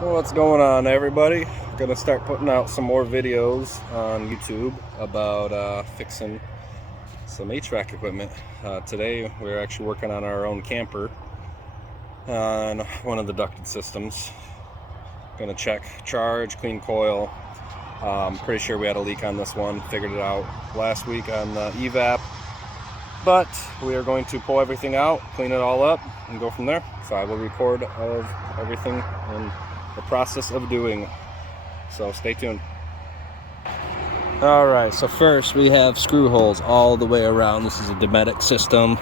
What's going on, everybody? Gonna start putting out some more videos on YouTube about fixing some HVAC equipment. Today we're actually working on our own camper on one of the ducted systems. Gonna check charge, clean coil. Pretty sure we had a leak on this one. Figured it out last week on the evap, but we are going to pull everything out, clean it all up, and go from there. So I will record of everything and the process of doing. So stay tuned. Alright, so first we have screw holes all the way around. This is a Dometic system.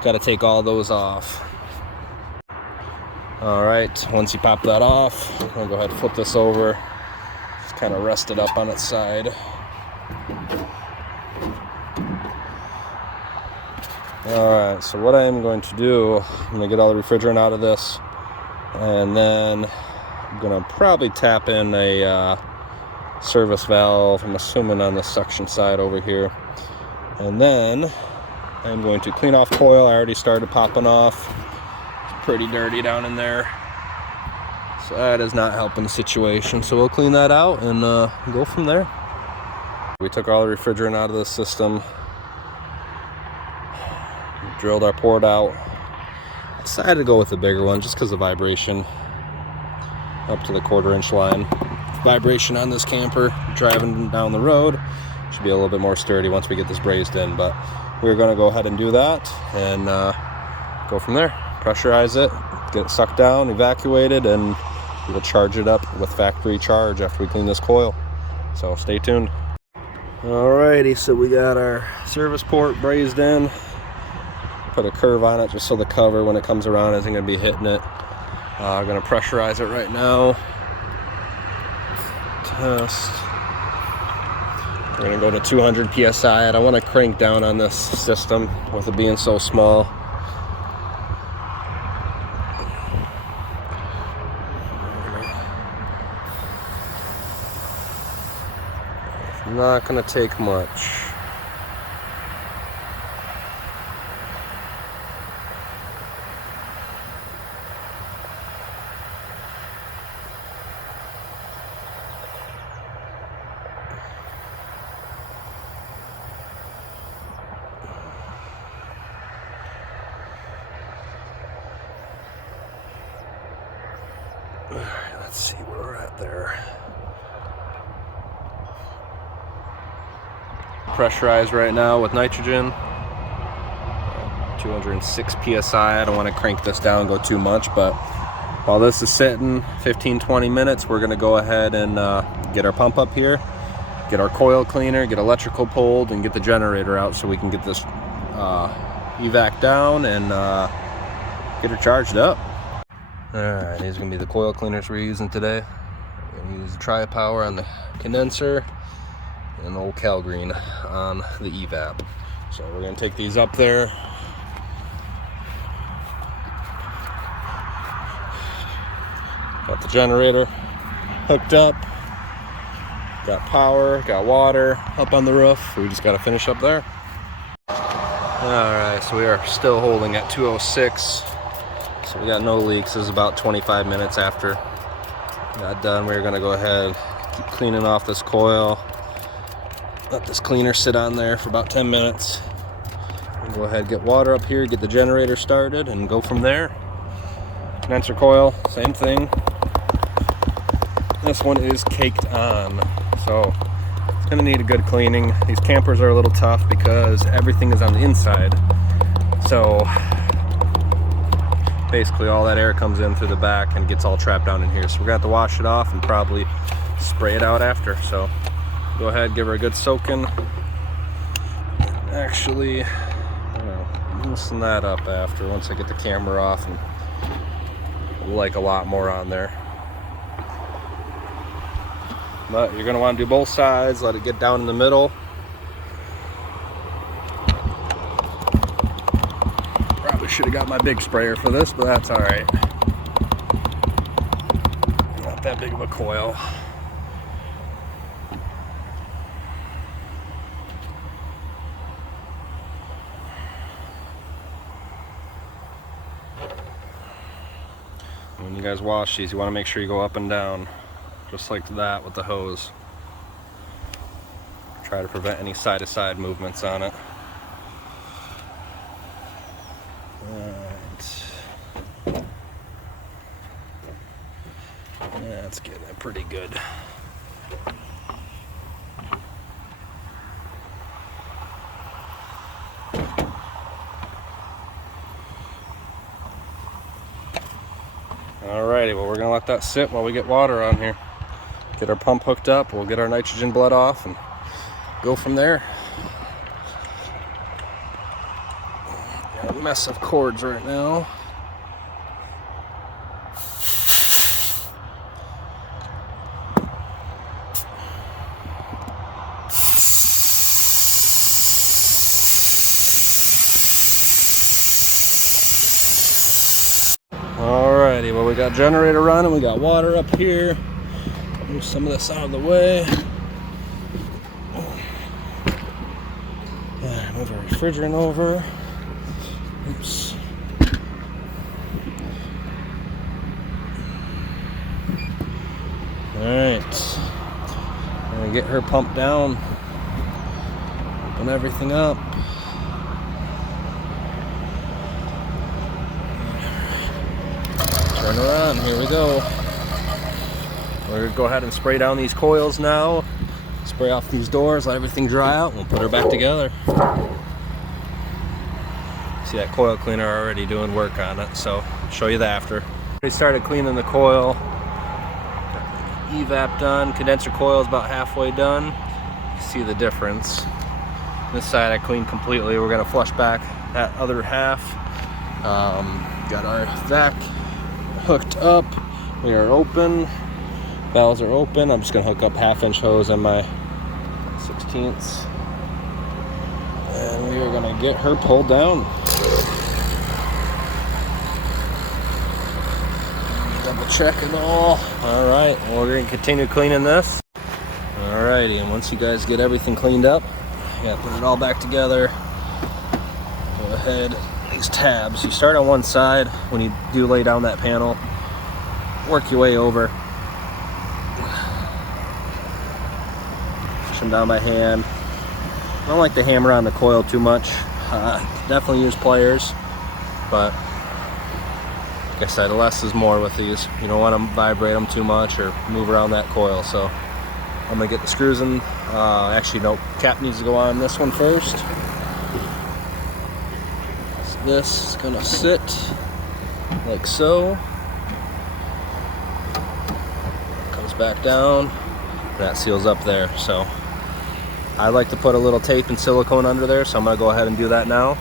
Got to take all those off. Alright, once you pop that off, I'll go ahead and flip this over. Just kind of rest it up on its side. Alright, so what I am going to do, I'm going to get all the refrigerant out of this, and then I'm going to probably tap in a service valve, I'm assuming on the suction side over here. And then I'm going to clean off coil. I already started popping off. It's pretty dirty down in there, so that is not helping the situation. So we'll clean that out and go from there. We took all the refrigerant out of the system, drilled our port out. Decided to go with the bigger one just because of vibration up to the 1/4 inch line. Vibration on this camper driving down the road should be a little bit more sturdy once we get this brazed in, but we're going to go ahead and do that and go from there. Pressurize it, get it sucked down, evacuated, and we'll charge it up with factory charge after we clean this coil. So stay tuned. Alrighty, so we got our service port brazed in. Put a curve on it just so the cover, when it comes around, isn't going to be hitting it. I'm going to pressurize it right now. Test. We're going to go to 200 psi. I don't want to crank down on this system with it being so small. It's not going to take much. Alright, let's see where we're at there. Pressurized right now with nitrogen. 206 psi. I don't want to crank this down, go too much, but while this is sitting 15-20 minutes, we're going to go ahead and get our pump up here, get our coil cleaner, get electrical pulled, and get the generator out so we can get this evac down and get her charged up. Alright, these are going to be the coil cleaners we're using today. We're going to use the tri-power on the condenser and the old Cal Green on the evap. So we're going to take these up there. Got the generator hooked up. Got power, got water up on the roof. We just got to finish up there. Alright, so we are still holding at 206. So we got no leaks. This is about 25 minutes after got done. We're going to go ahead, keep cleaning off this coil. Let this cleaner sit on there for about 10 minutes. We'll go ahead, get water up here, get the generator started, and go from there. Condenser coil, same thing. This one is caked on, so it's going to need a good cleaning. These campers are a little tough because everything is on the inside. So basically all that air comes in through the back and gets all trapped down in here. So we're going to have to wash it off and probably spray it out after. So go ahead, give her a good soaking. Actually, loosen that up after, once I get the camera off, and like a lot more on there. But you're going to want to do both sides, let it get down in the middle. Probably should have got my big sprayer for this, but that's alright. Not that big of a coil. When you guys wash these, you want to make sure you go up and down, just like that with the hose. Try to prevent any side-to-side movements on it. Alright. Yeah, that's getting it pretty good. Alrighty, well, we're gonna let that sit while we get water on here. Get our pump hooked up, we'll get our nitrogen bled off and go from there. Got a mess of cords right now. Alrighty, well, we got generator running, we got water up here. Move some of this out of the way. And move our refrigerant over. Oops. Alright. Gonna get her pumped down. Open everything up. Turn around, here we go. We're gonna go ahead and spray down these coils now. Spray off these doors, let everything dry out, and we'll put her back together. See that coil cleaner already doing work on it, so I'll show you that after. We started cleaning the coil. Evap done, condenser coil is about halfway done. You see the difference. This side I cleaned completely. We're gonna flush back that other half. Got our vac hooked up. We are open. Valves are open. I'm just gonna hook up 1/2-inch hose on my 16ths. And we are gonna get her pulled down. Double check it all. All right, well, we're gonna continue cleaning this. Alrighty, and once you guys get everything cleaned up, you gotta put it all back together. Go ahead, these tabs. You start on one side when you do lay down that panel. Work your way over. Push them down by hand. I don't like to hammer on the coil too much. Definitely use pliers, but like I said, less is more with these. You don't want to vibrate them too much or move around that coil. So I'm gonna get the screws in. Actually, no, cap needs to go on this one first. So this is gonna sit like so. Comes back down. That seals up there. So I like to put a little tape and silicone under there, so I'm gonna go ahead and do that now.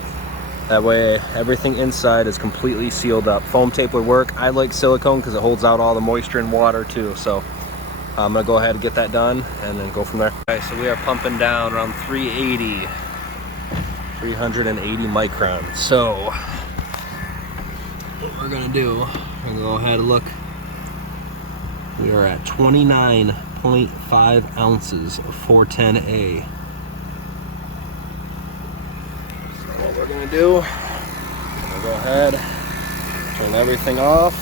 That way everything inside is completely sealed up. Foam tape would work. I like silicone because it holds out all the moisture and water too. So I'm gonna go ahead and get that done and then go from there. Okay, so we are pumping down around 380 microns. So what we're gonna do, we're gonna go ahead and look. We are at 29.5 ounces of 410A. So what we're gonna do, we'll go ahead, turn everything off.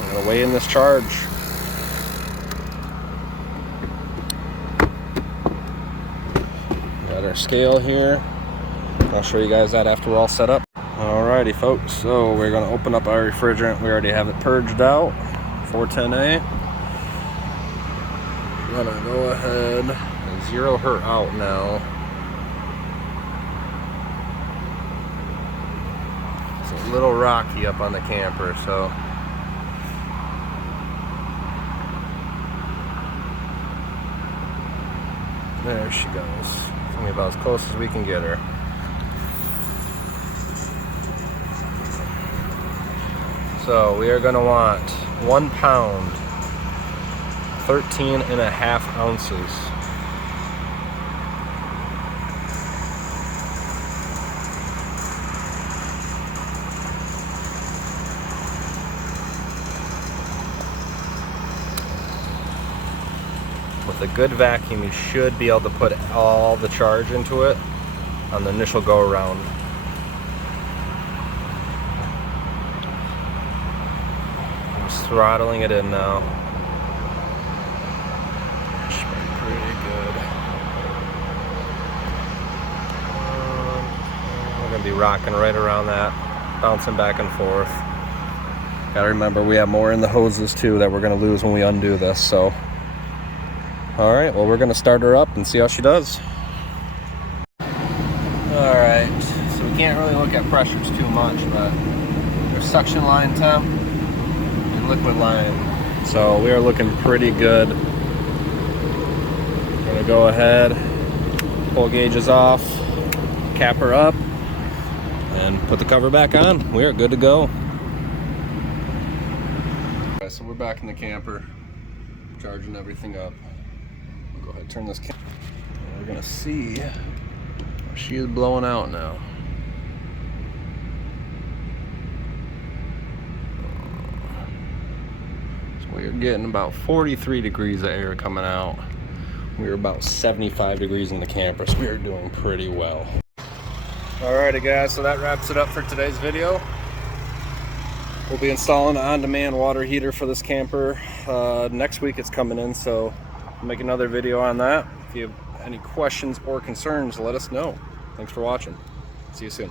We're gonna weigh in this charge. Got our scale here. I'll show you guys that after we're all set up. Alrighty folks, so we're gonna open up our refrigerant. We already have it purged out, 410A. I'm gonna go ahead and zero her out now. It's a little rocky up on the camper, so there she goes. It's gonna be about as close as we can get her. So we are gonna want 1 pound, 13.5 ounces. With a good vacuum, you should be able to put all the charge into it on the initial go around. throttling it in now. Should be pretty good. We're gonna be rocking right around that, bouncing back and forth. Gotta remember we have more in the hoses too that we're gonna lose when we undo this, so. All right, well, we're gonna start her up and see how she does. All right, so we can't really look at pressures too much, but there's suction line temp and liquid line. So we are looking pretty good. We're gonna go ahead, pull gauges off, cap her up, and put the cover back on. We are good to go. Okay, so we're back in the camper, charging everything up. We'll go ahead and turn this camera. We're gonna see. She is blowing out now. So we're getting about 43 degrees of air coming out. We're about 75 degrees in the camper, so we're doing pretty well. Alrighty guys, so that wraps it up for today's video. We'll be installing an on-demand water heater for this camper. Next week it's coming in, so I'll make another video on that. If you have any questions or concerns, let us know. Thanks for watching. See you soon.